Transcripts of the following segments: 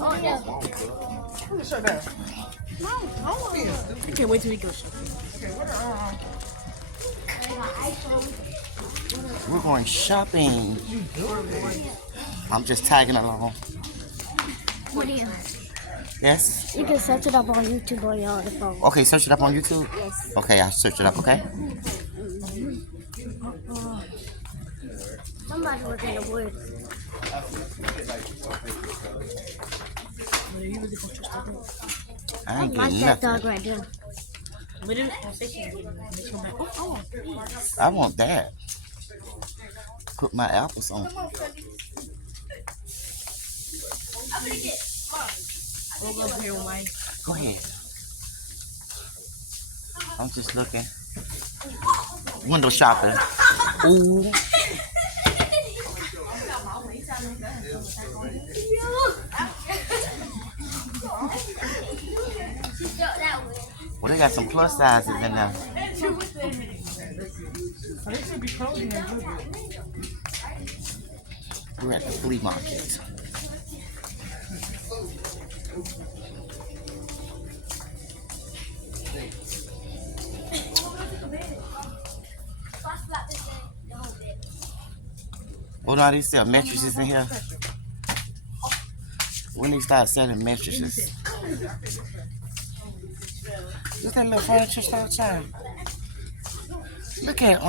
Oh, yeah. Shut down. No, I can't wait till we go shopping. Okay, what We're going shopping. I'm just tagging along. what do you? Yes? You can search it up on YouTube on your other phone. Okay, search it up on YouTube? Yes. Okay, I'll search it up, okay? Somebody was in the woods. You really gonna trust that? I I ain't like getting that nothing. dog right there. Literally, I'll say she's getting it. And then she'll be like, oh, please. I want that. Put my apples on. We'll go here with my. Go ahead. I'm just looking. Window shopping. Ooh. Well, they got some plus sizes in there. They should be closing in a little bit. We're at the flea market. Oh no, they sell mattresses in here. When they start selling mattresses. Look at that little furniture store time. Look at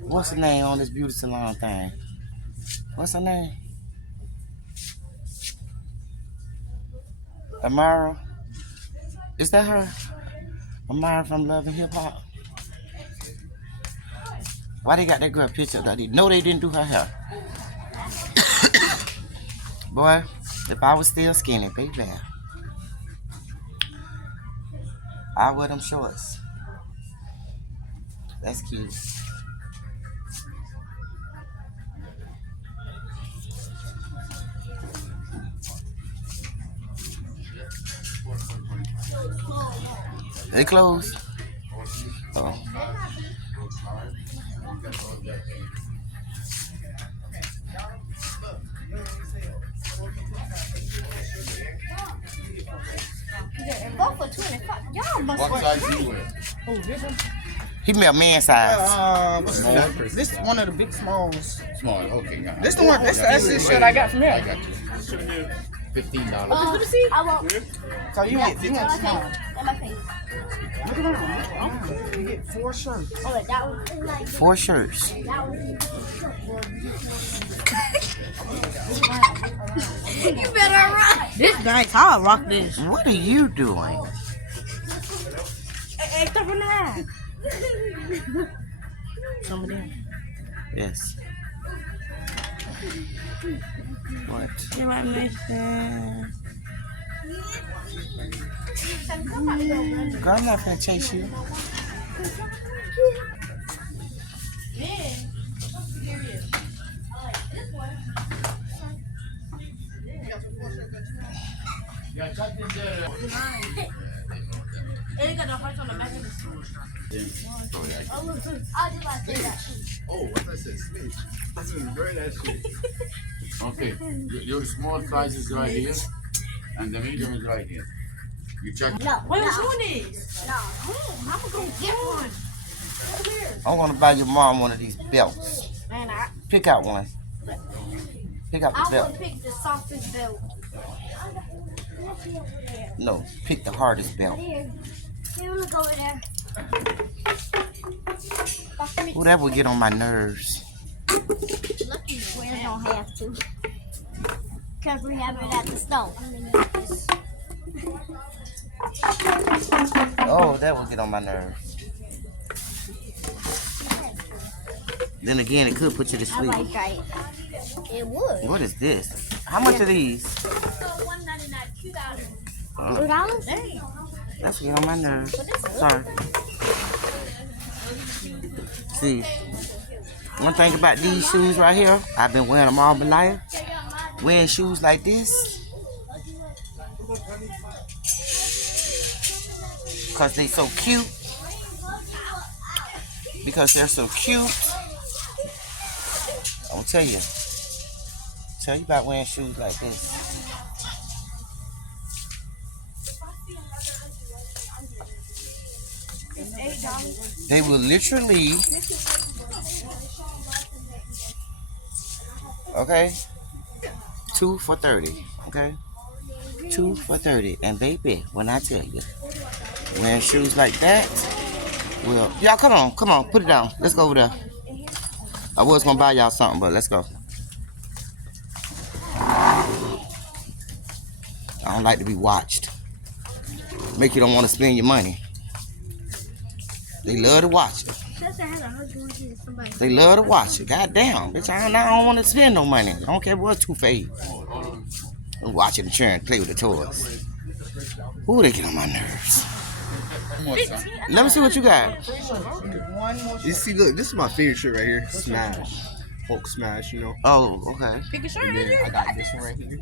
what's her name on this beauty salon thing? What's her name? Amara. Is that her? Amara from Love and Hip Hop. Why they got that girl picture of that? No, they didn't do her hair. Boy, if I was still skinny, baby, I wear them shorts. That's cute. They closed. Oh. Go for 25. Y'all must What work. size do you wear? Oh, this one? He made a man size. What's this? This is one of the big smalls. Small, okay. Yeah. This the one. That's the shit I got from I here. got you. $15. I won't. So you get small. On my face. Look around. You get 4 shirts. Oh, wait, that was like 4 shirts. that was. You better run. This nice. I'll rock this. What are you doing? Hey, stop running around. Some of them. Yes. What? Here I listen. Girl, I'm not gonna chase you. Yeah, cut this there. It ain't got no hearts on the back of the store. I just like that. Oh, what I said, Smith. This is very nice shit. Okay, your small size is right here, and the medium is right here. You check. No, Wait, which no, one is? no. I'm gonna go get one. I want to buy your mom one of these belts. Man, Pick out one. Pick out the I belt. would pick the softest belt. No, pick the hardest belt. Here, look over there. Ooh, that would get on my nerves. Lucky we don't have to. Because we have it at the stove. Oh, that would get on my nerves. Then again, it could put you to I sleep. like that. It would. What is this? How much are these? $1.99, $2. $2? That's get on my nerves. Sorry. See, one thing about these shoes right here, I've been wearing them all my life. Wearing shoes like this, because they so cute. Because they're so cute. I'm gonna tell you about wearing shoes like this. They will literally. Okay. 2 for $30. Okay. 2 for $30. And baby, when I tell you, wearing shoes like that, well, y'all come on, put it down. Let's go over there. I was gonna buy y'all something, but let's go. I don't like to be watched. Make you don't want to spend your money. They love to watch it. They love to watch it. Goddamn, bitch, I don't want to spend no money. I don't care what's too fake. I'm watching the children play with the toys. Ooh, they get on my nerves. Let me see what you got. You see, look, this is my favorite shirt right here. Smash. Hulk Smash, you know. Oh, okay. Pick a shirt. And then I got this one right here.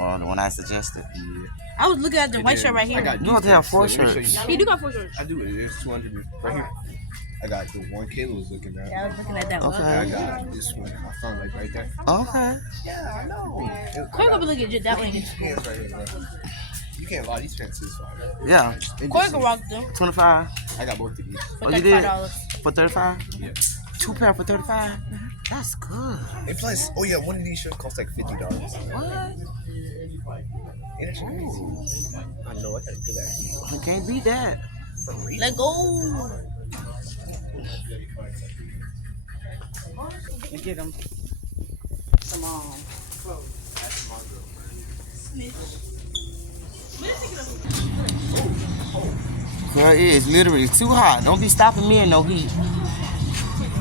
Oh, the one I suggested. Yeah. I was looking at the white shirt right here. I got You have to have 4 Let me show shirts. you. You do got 4 shirts. I do. There's 200 right here. I got the one Kayla was looking at. Yeah, I was looking at that one. Okay. I got this one. I found like right there. Okay. Yeah, I know. Corey gonna be looking at that one. Pants right here, bro. You can't lie. These pants is fire. Yeah. Corey can rock them 25. I got both of these. for Oh, you did? $35. For 35? Yeah. 2 pair for 35? That's good. And plus, oh yeah, one of these shirts costs like $50. What? Yeah, that's crazy. I know. I gotta do that. You can't beat that. Let go. You get them some clothes. Girl, it is literally too hot. Don't be stopping me in no heat.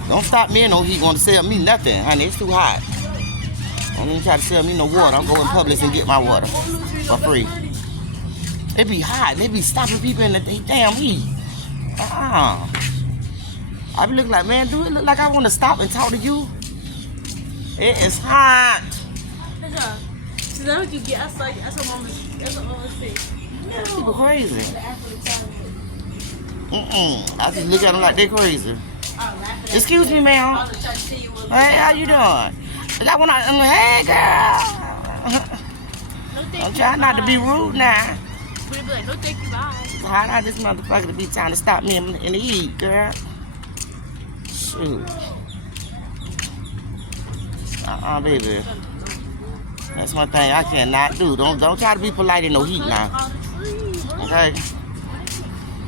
Don't stop me in no heat. Want to sell me nothing, honey. It's too hot. Don't even try to sell me no water. I'm going to Publix and get my water for free. It be hot. They be stopping people in the damn heat. I be looking like, man, do it look like I want to stop and talk to you? It is hot. So that's what you get. That's what mama say. People crazy. I just look at them like they crazy. Excuse me, ma'am. Hey, how you doing? Hey, girl. I'm trying not to be rude now. We'll be like, no, thank you, bye. It's hot out this motherfucker to be trying to stop me in the heat, girl. Shoot. Baby. That's one thing I cannot do. Don't try to be polite in no heat now. Okay?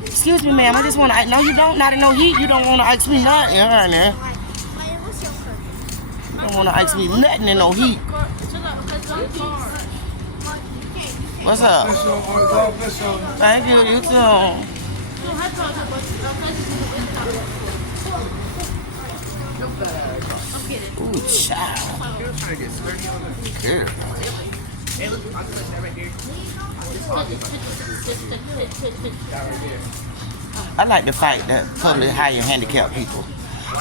Excuse me, ma'am. I just want to... No, you don't. Not in no heat. You don't want to ask me nothing, honey. You don't want to ask me nothing in no heat. What's up? Thank you. You too. Ooh, child. Girl. I like the fact that Publix hire handicapped people.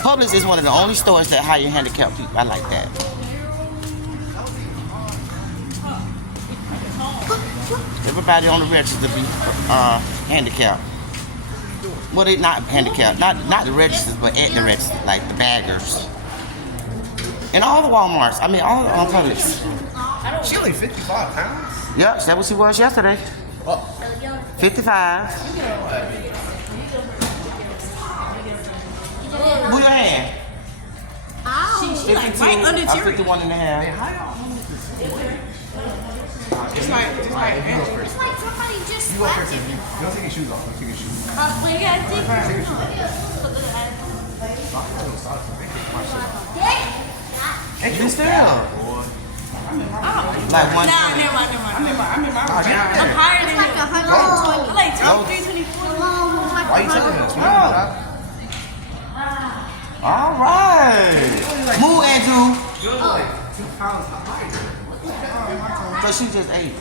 Publix is one of the only stores that hire handicapped people. I like that. Everybody on the register be handicapped. Well, they not handicapped. Not the registers, but at the register, like the baggers. And all the Walmarts. I mean, all on Publix. She only 55 pounds. Yep, that's what she was yesterday. 55. Move your hand. She's like right under I'm Terry. 51 and a half. It's like It's like somebody just you go slapped first. you. Don't take your shoes off. Don't take your shoes off. We gotta take her. You still. Like one. Nah, never mind. I'm higher than Like you. 120. I'm like 23, 24. Why are you telling us? All right. Move, Andrew. You're like 2 pounds higher. Cause she just ate.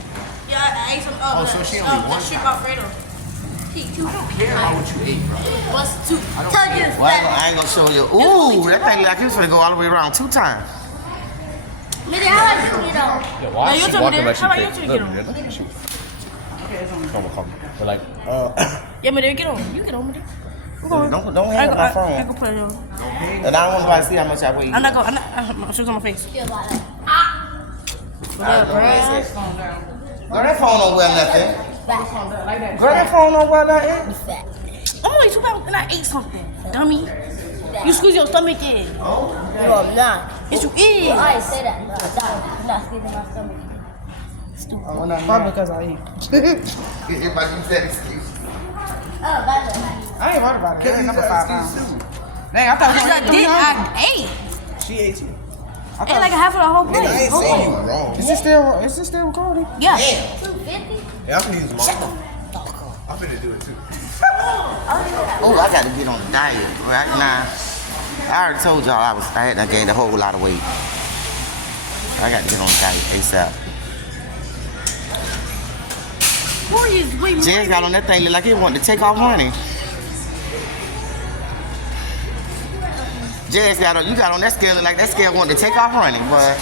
Yeah, I ate some so she only one shrimp Alfredo. I don't care about what you ate, bro. What's 2? Tell you Well, I ain't gonna show you. Ooh, that thing like it's gonna go all the way around 2 times. Maybe how about you get on? Yeah, why No, you told me that. How about you two get on? Look at your shoes. Come. But like, Yeah, but get on. You get on with it. Don't hang up my I phone. can put it on. And I don't want nobody to see how much I weigh. I'm not going. I'm shoes on my face. Feel like Girl, that phone don't wear nothing. Girl, that phone don't wear nothing. I'm only 2 pounds and I ate something, dummy. You squeeze your stomach in. No, I'm not. Yes, you is. I ain't say that. No, I'm not squeezing my stomach. Stupid. Probably because I eat. Everybody use that excuse. Oh, that's it. I ain't worried about it. I ain't number 5 pounds. Dang, I thought I ate. She ate you. I ate like a half of the whole plate. I ain't saying you wrong. Is it still recording? Yeah. 250? Yeah, I'm finna use mine. I'm finna do it too. Oh, I got to get on the diet right now. I already told y'all I had gained a whole lot of weight. I got to get on the diet ASAP. Jerry got on that thing look like he wanted to take off running. Jerry you got on that scale look like that scale wanted to take off running, but.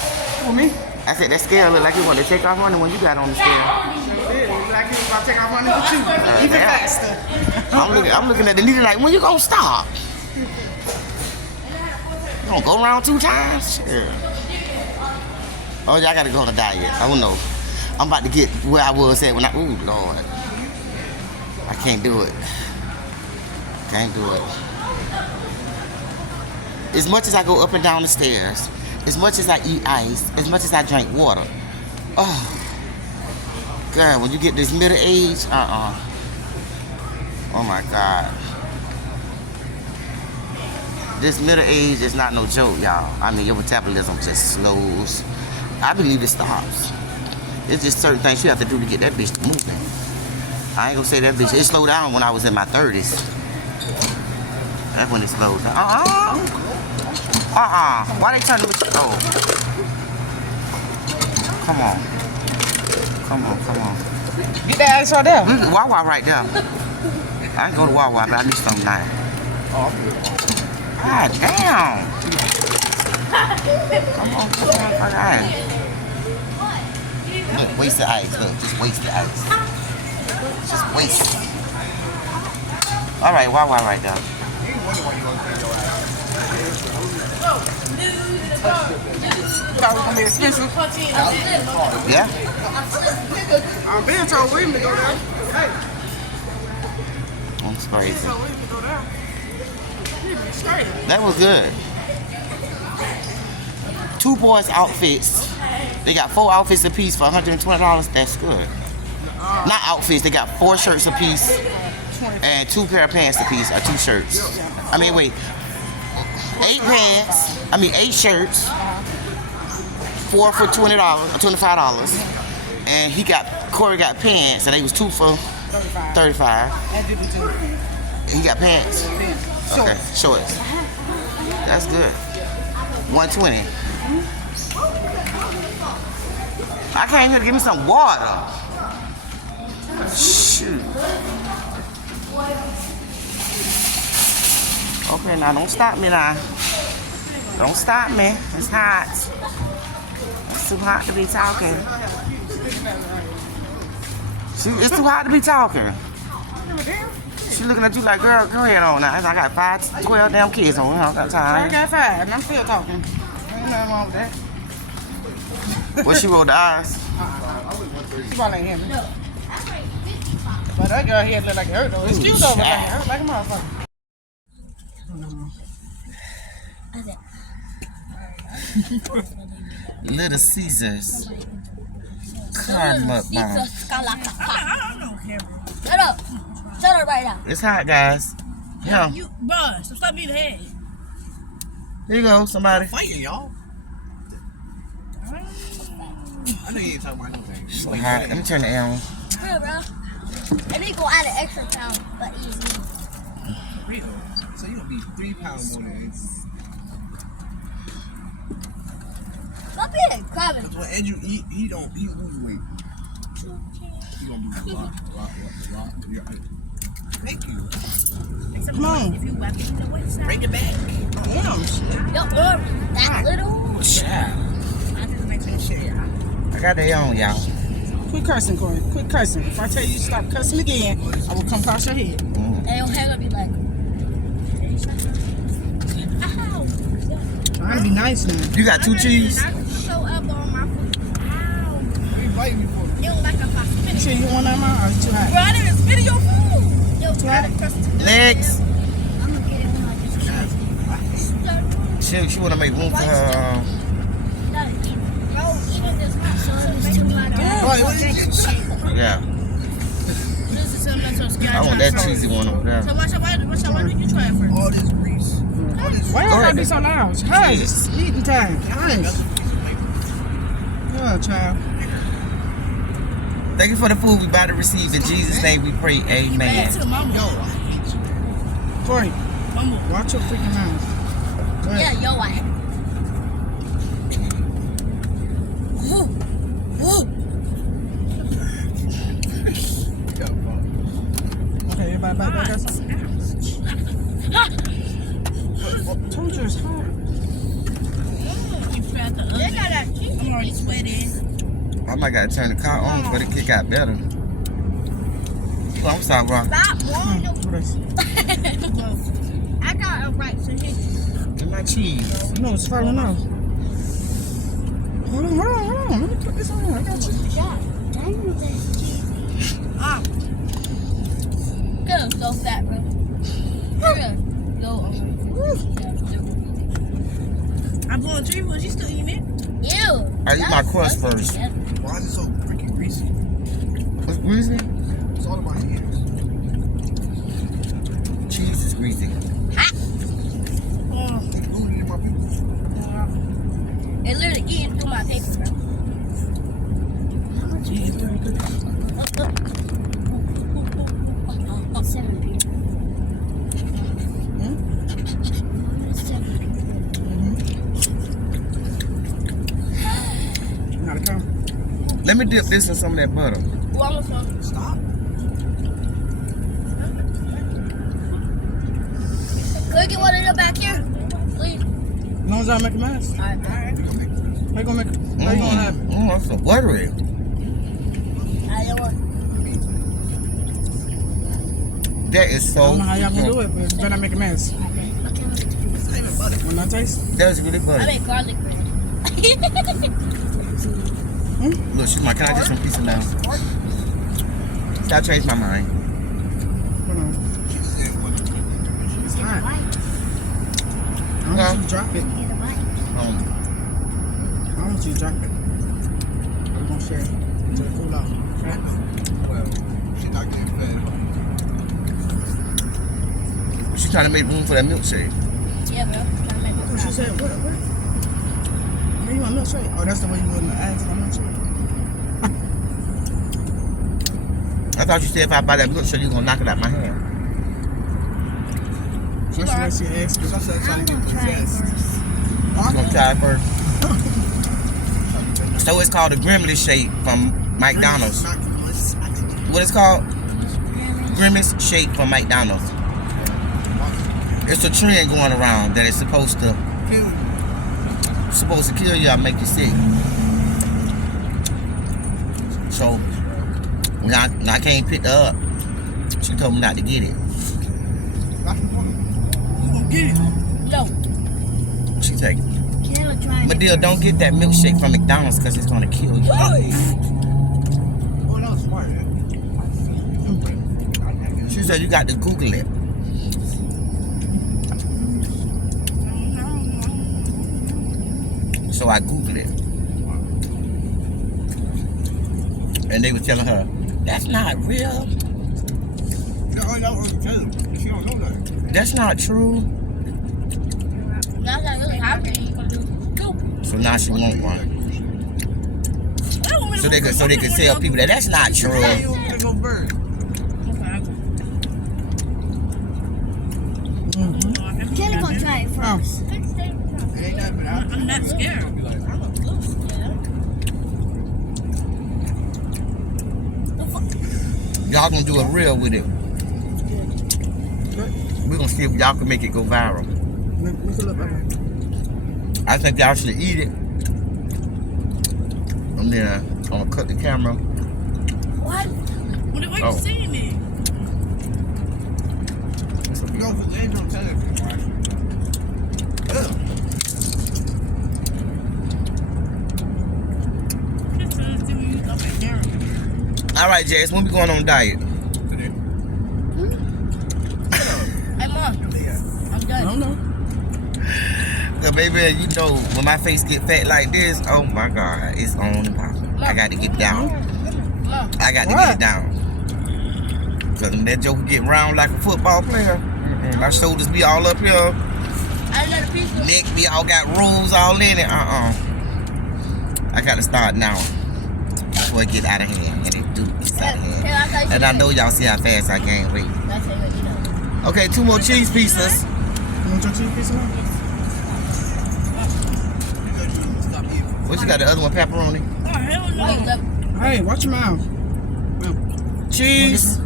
For me? I said that scale looked like he wanted to take off running when you got on the scale. It looked like he was about to take off running with you. Even faster. I'm looking at the needle like, when you gonna stop? You gonna go around 2 times? Yeah. Oh, yeah, I gotta go on a diet. I don't know. I'm about to get where I was at when ooh, Lord. I can't do it. Can't do it. As much as I go up and down the stairs, as much as I eat ice, as much as I drink water, oh, God, when you get this middle age, oh my God. This middle age is not no joke, y'all. I mean, your metabolism just slows. I believe it stops. It's just certain things you have to do to get that bitch moving. I ain't gonna say that bitch, it slowed down when I was in my 30s. That's when it slowed down. Why they turn the oh. Come on. Get that ice right there. Wawa right there. I can go to Wawa, but I need something nice. God damn. Come on, fuck ice. Look, waste the ice. Look, just waste the ice. Just waste it. All right, Wawa right there. Thought it was gonna be expensive. Yeah? I'm being told William to go there. Hey, That's crazy. told William to go there. Straight. That was good. 2 boys' outfits. They got 4 outfits a piece for $120. That's good. Not outfits. They got 4 shirts a piece and 2 pair of pants a piece, or 2 shirts. I mean, wait. 8 pants. 8 shirts. 4 for $20 or $25. And Corey got pants, and they was 2 for $35. He got pants. Okay, shorts. That's good. $120. I came here to give me some water. Shoot. Okay, now don't stop me now. Don't stop me. It's hot. It's too hot to be talking. It's too hot to be talking. She looking at you like, girl, go ahead on now. I got 5, 12 damn kids on. I don't got time. I got 5, and I'm still talking. Ain't nothing wrong with that. What she rolled the eyes? She probably ain't hear me. But that girl here look like it hurt though. It's cute though, but it hurt like a motherfucker. Little Caesars. Card mukbang. Shut up. Shut up right now. It's hot, guys. Yeah. You, bruh, so stop being the head. Here you go, somebody. Fighting, y'all. I know you ain't talking about nothing. So hot. Let me turn the air on. Here, bro. And they go add an extra pound, but easy. Real. So you gonna be 3 pounds more than Stop being crabbing. because when Andrew eat, he don't lose weight. He gonna be rock. You're right. Thank you. Come on. Bring it back. Damn. Yup, that little. I got the air on, y'all. Quit cursing, Corey. Quit cursing. If I tell you to stop cursing again, I will come past your head. And your hair gonna be like. I'm gonna be nice now. You got 2 cheese? Show up on my food. Ow. You fight me for it. You don't like a pasta. You sure you want that, man? Or is it too hot? Bro, I didn't spit in your food. Yo, Legs. I'm gonna get it when I just She wanna make room for her. Yeah. I want that cheesy one over there. So why did you try it first? All this grease. All this Why y'all gotta be so loud? Hey, it's eating time. Nice. Yeah, child. Thank you for the food we about to receive. In Jesus' name we pray. Amen. Corey, watch your freaking mouth. Yeah, yo, I. Okay, everybody back there. Told you it's hot. I'm already sweating. I might gotta turn the car on for the kick out better. Oh, I'm sorry, bro. Stop warming Do this. I got it right, so here. Get my cheese. No, it's falling off. Hold on. Let me put this on. I got you. Good, so fat, bro. Good. Go on. I'm blowing 3 was you still eating it? Ew. I eat my crust first. Why is it so freaking greasy? What's greasy? It's all about ears. Cheese is greasy. Food in my people. It literally eating through my paper, bro. How much is it? 7 people. 7 people. Not a cow. Let me dip this in some of that butter. Who almost on? Stop. Could we get one of them back here? Please. As long as I make a mess. Alright. How you gonna make it? How you gonna have it? That's so buttery. I don't want. That is I so. don't know how y'all gonna do it, but you better make a mess. When I taste? That's really I buttery. make garlic bread. Look, she's my. Can I get some pizza now? I changed my mind. Hold on. It's hot. I don't want you to drop it. I don't want you to drop it. We're gonna share it until it cool off. Okay? Well, she's not getting fed. She's trying to make room for that milkshake. Yeah, bro. Oh, she said, what? Where you want milkshake? Oh, that's the way you wouldn't ask for milkshake. I thought you said if I buy that milkshake, you were gonna knock it out my hand. That's the way she asked you. So I said, trying to get possessed. I'm gonna try it first. So it's called the Grimace shake from McDonald's. What it's called? Grimace shake from McDonald's. It's a trend going around that it's supposed to kill you or make you sick. So when I can't pick her up, she told me not to get it. No. She take it. Kayla tried it. Madea, don't get that milkshake from McDonald's because it's gonna kill you. Oh, that was smart. She said you got to Google it. So I Googled it. And they were telling her, that's not real. She don't know that. That's not true. That's not really happening. You can do two. So now she want one. So they could tell people that that's not true. Hey, you want me to go bird? Kayla gonna try it first. It ain't nothing but I'm not scared. Y'all gonna do a reel with it. We're gonna see if y'all can make it go viral. I think y'all should eat it. And then I'm gonna cut the camera. What? Why are you saying it? You go for James on television, right? All right, Jazz, when we going on diet? Today. Cause baby, you know, when my face get fat like this, oh my God, it's on and popping. I got to get down. I got to get it down. Cause when that joker get round like a football player, my shoulders be all up here. Neck be all got rolls all in it. I got to start now before it get out of hand. And it do get out of hand. And I know y'all see how fast I gain weight. Okay, 2 more cheese pieces. You want your cheese pizza now? What you got? The other one, pepperoni? Hey, watch your mouth. Cheese.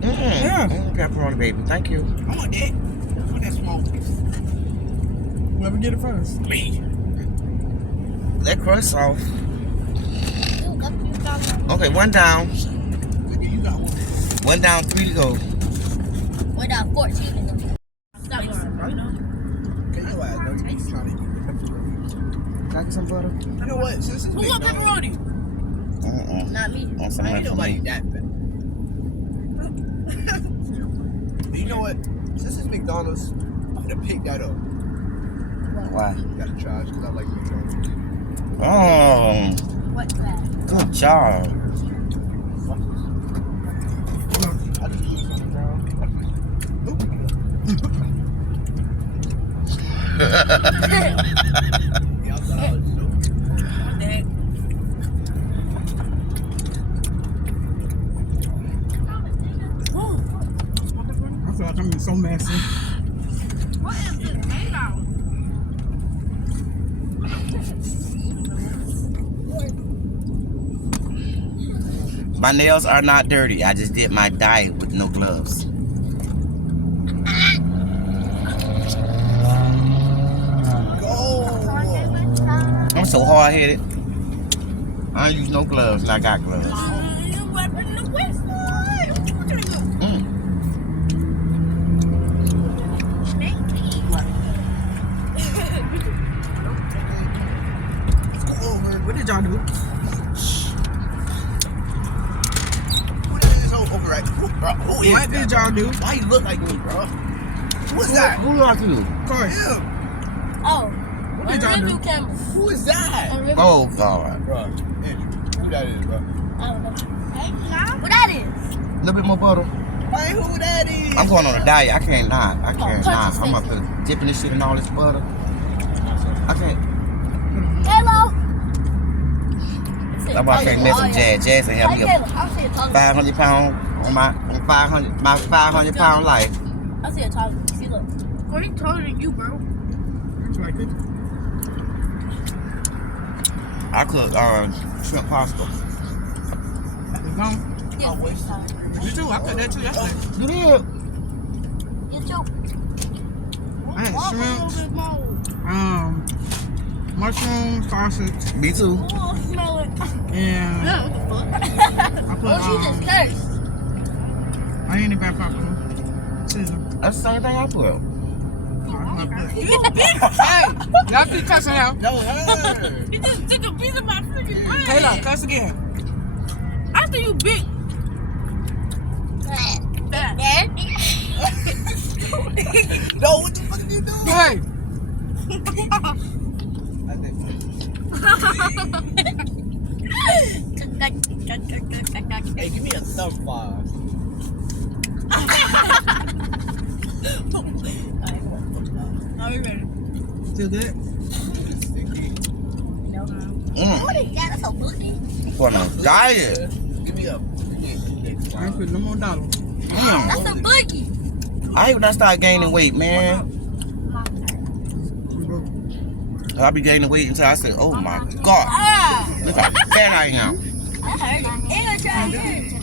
Yeah. Pepperoni, baby. Thank you. I want that. I want that small piece. Whoever get it first. Me. That crust off. Okay, 1 down. You got one. 1 down, 3 to go. We're down 14 in the Can you add no trying to eat pepperoni? Got some butter? You know what? Since it's Who want McDonald's, pepperoni? Not me. Want some I ain't for nobody me? that bad. You know what? Since it's McDonald's, I'm gonna pick that up. Why? Gotta try because I like McDonald's. Oh, What's that? good job. I just put it on the ground. Yeah, I thought I was I feel like I'm being so messy. What is this made out? My nails are not dirty. I just did my diet with no gloves. I'm so hard-headed. I don't use no gloves, and I got gloves. What did y'all do? What did y'all do? Why you look like me, bro? Who is that? Who are you? Corey, Him. Oh, what did y'all do? Who is that? Oh, God. Bro, Andrew, who that is, bro? What that is? A little bit more butter. Hey, who that is? I'm going on a diet. I can't not. I can't touch not. his I'm up face. here dipping this shit in all this butter. I can't. Hello. That's why I can't mess with Jazz. Jazz and have me a I'll see a toddler. 500 pound on my 500 pound life. I'll see a toddler. See, look. What are you taller than you, bro? Like it? I cook shrimp pasta. It's gone. Yeah. You too. I put that too yesterday. You did? You too. I had shrimp, mushrooms, sausage, Me too. Oh, smell it. and I put Oh, she just cursed. onion back popcorn, season. That's the same thing I put. You big. Hey, y'all keep cussing out. No, her. You just took a piece of my freaking brain. Taylor, cuss again. After you big. Dad. No, what the fuck are you doing? Hey, Hey, give me a thumb 5. Are we ready? still good? What is that? That's a bookie. For no diet. Give me a. I ain't put no more dollars. That's a boogie. I hate when I start gaining weight, man. I be gaining weight until I say, oh my God. Ah, Look how fat I am. I heard it. Ain't gonna try again.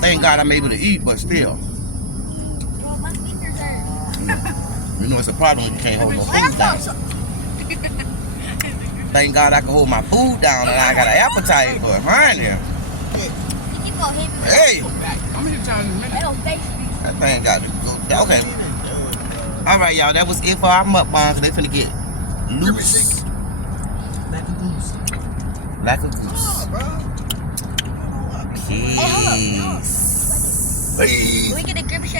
Thank God I'm able to eat, but still. My fingers hurt. You know it's a problem when you can't hold no food down. Thank God I can hold my food down and I got an appetite, but mine here. You keep on hitting me. Hey, I'm gonna tell you in a minute. They don't face me. that thing got to go down. Okay. All right, y'all. That was it for our mukbangs. They finna get loose. Like a goose. Like a goose. Peace. We get a grip shot.